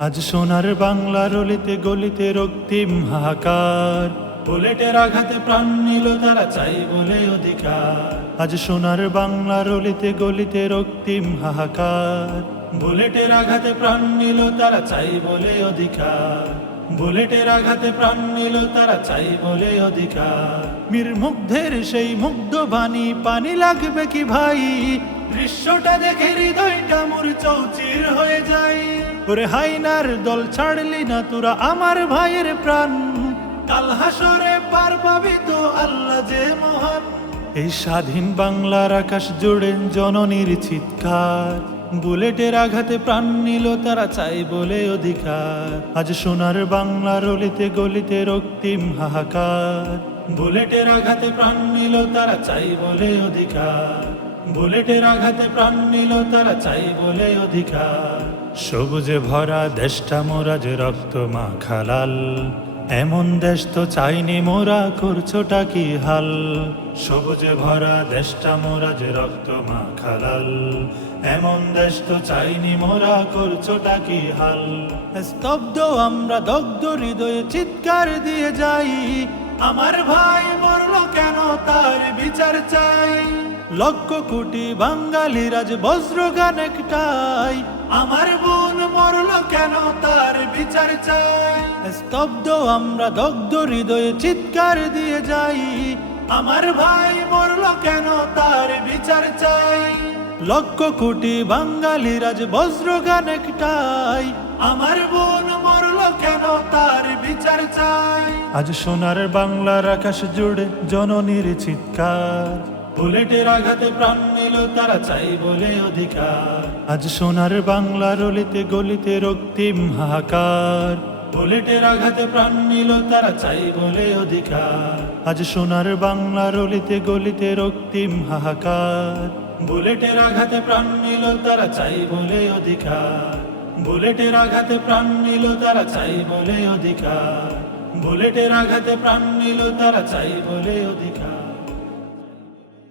আজ সোনার বাংলার অলিতে গলিতে রক্তিম হাহাকার। বুলেটের আঘাতে প্রাণ নিল তারা, চাই বলে অধিকার। আজ সোনার বাংলার অলিতে গলিতে রক্তিম হাহাকার। বুলেটের আঘাতে প্রাণ নিল তারা, চাই বলে অধিকার। বুলেটের আঘাতে প্রাণ নিল তারা, চাই বলে অধিকার। মীর মুগ্ধের সেই মুগ্ধ বাণী, পানি লাগবে কি ভাই? দৃশ্যটা দেখে হৃদয়টা মোর চৌচির হয়ে যায়। ওরে হাইনার দল ছাড়লি না তোরা আমার ভাইয়ের প্রাণ। কাল হাসরে পার পাবি তো আল্লাহ যে মহান। এই স্বাধীন বাংলার আকাশ জুড়ে জননীর চিৎকার। বুলেটের আঘাতে প্রাণ নিল তারা চাই বলে অধিকার। আজ সোনার বাংলার অলিতে গলিতে রক্তিম হাহাকার। বুলেটের আঘাতে প্রাণ নিল তারা চাই বলে অধিকার। বুলেটের আঘাতে প্রাণ নিল তারা, চাই বলে অধিকার। সবুজে ভরা দেশটা মোরা যে রক্ত মাখালাল এমন দেশ তো চাইনি মোরা, করছোটা কি হাল? সবুজে ভরা দেশটা মোরা যে রক্ত মাখালাল এমন দেশ তো চাইনি মোরা, করছোটা কি হাল? স্তব্ধ আমরা দগ্ধ হৃদয়ে চিৎকার দিয়ে যাই, আমার ভাই মরলো কেন তার বিচার চাই? লক্ষ কোটি বাঙালি রাজ বজ্র গান একটাই। আমার বোন মরলো কেন তার বিচার চাই? স্তব্ধ আমরা দগ্ধ হৃদয়ে চিৎকার দিয়ে যাই। আমার ভাই মরলো কেন তার বিচার চাই? লক্ষ কোটি বাঙালি রাজ বজ্র গান একটাই। আমার বোন মরলো কেন তার বিচার চাই? আজ সোনার বাংলার আকাশ জুড়ে জননীর চিৎকার। বুলেটের আঘাতে প্রাণ নিল, তারা চাই বলে অধিকার। আজ সোনার বাংলার অলিতে গলিতে রক্তিম হাহাকার। বুলেটের আঘাতে প্রাণ নিল, তারা চাই বলে অধিকার। আজ সোনার বাংলার অলিতে গলিতে রক্তিম হাহাকার। বুলেটের আঘাতে প্রাণ নিল, তারা চাই বলে অধিকার। বুলেটের আঘাতে প্রাণ নিল, তারা চাই বলে অধিকার। বুলেটের আঘাতে প্রাণ নিল, তারা চাই বলে অধিকার।